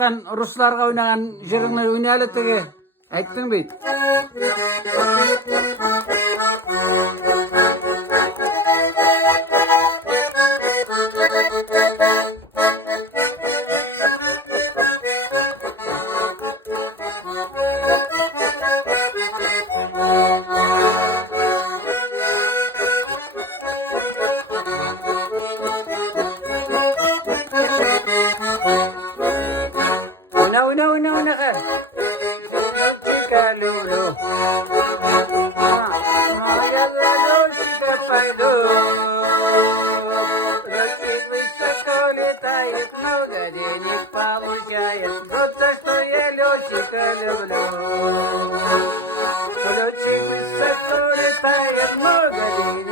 Ruslarga oynagan jırını oynayalı tege. Ayttın beyt. Una ka. Chika lulu. Maya lulu chika paido. Rakit высоко летает, много денег получает. Вот за что я летчика люблю. Летчик высоко летает, много денег